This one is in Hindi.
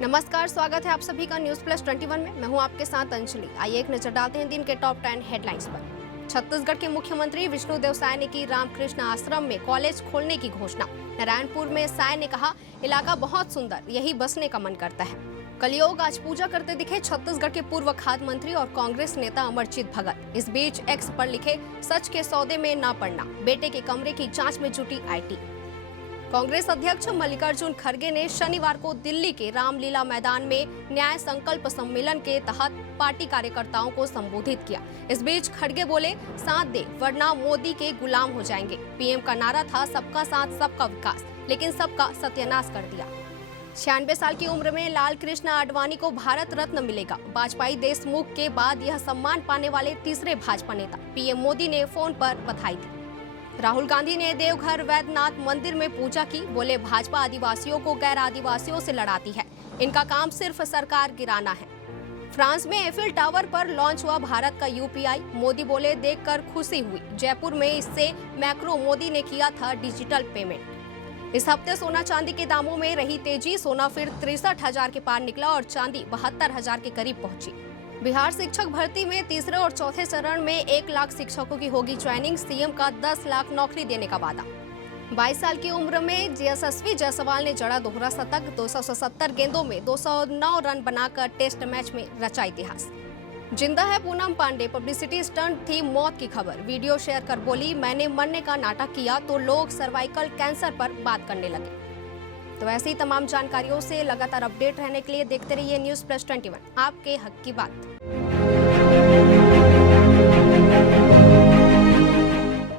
नमस्कार, स्वागत है आप सभी का न्यूज प्लस 21 में। मैं हूं आपके साथ अंजलि। आइए एक नजर डालते हैं दिन के टॉप 10 हेडलाइंस पर। छत्तीसगढ़ के मुख्यमंत्री विष्णुदेव साय ने की रामकृष्ण आश्रम में कॉलेज खोलने की घोषणा। नारायणपुर में साय ने कहा, इलाका बहुत सुंदर, यही बसने का मन करता है। कलयोग आज पूजा करते दिखे छत्तीसगढ़ के पूर्व खाद्य मंत्री और कांग्रेस नेता अमरजीत भगत। इस बीच एक्स पर लिखे, सच के सौदे में न पड़ना, बेटे के कमरे की जांच में जुटी आईटी। कांग्रेस अध्यक्ष मल्लिकार्जुन खड़गे ने शनिवार को दिल्ली के रामलीला मैदान में न्याय संकल्प सम्मेलन के तहत पार्टी कार्यकर्ताओं को संबोधित किया। इस बीच खड़गे बोले, साथ दे वरना मोदी के गुलाम हो जाएंगे। पीएम का नारा था सबका साथ सबका विकास, लेकिन सबका सत्यानाश कर दिया। 96 साल की उम्र में लाल कृष्ण आडवाणी को भारत रत्न मिलेगा। वाजपेयी देशमुख के बाद यह सम्मान पाने वाले तीसरे भाजपा नेता। पीएम मोदी ने फोन पर बधाई दी। राहुल गांधी ने देवघर वैद्यनाथ मंदिर में पूजा की। बोले, भाजपा आदिवासियों को गैर आदिवासियों से लड़ाती है, इनका काम सिर्फ सरकार गिराना है। फ्रांस में एफिल टावर पर लॉन्च हुआ भारत का यूपीआई। मोदी बोले, देखकर खुशी हुई। जयपुर में इससे मैक्रो मोदी ने किया था डिजिटल पेमेंट। इस हफ्ते सोना चांदी के दामों में रही तेजी। सोना फिर 63,000 के पार निकला और चांदी 72,000 के करीब पहुंची। बिहार शिक्षक भर्ती में तीसरे और चौथे चरण में 1 लाख शिक्षकों की होगी ज्वाइनिंग। सीएम का 10 लाख नौकरी देने का वादा। 22 साल की उम्र में यशस्वी जायसवाल ने जड़ा दोहरा शतक। 277 गेंदों में 209 रन बनाकर टेस्ट मैच में रचा इतिहास। जिंदा है पूनम पांडे, पब्लिसिटी स्टंट थी मौत की खबर। वीडियो शेयर कर बोली, मैंने मरने का नाटक किया तो लोग सर्वाइकल कैंसर पर बात करने लगे। तो ऐसी ही तमाम जानकारियों से लगातार अपडेट रहने के लिए देखते रहिए न्यूज प्लस 21, आपके हक की बात।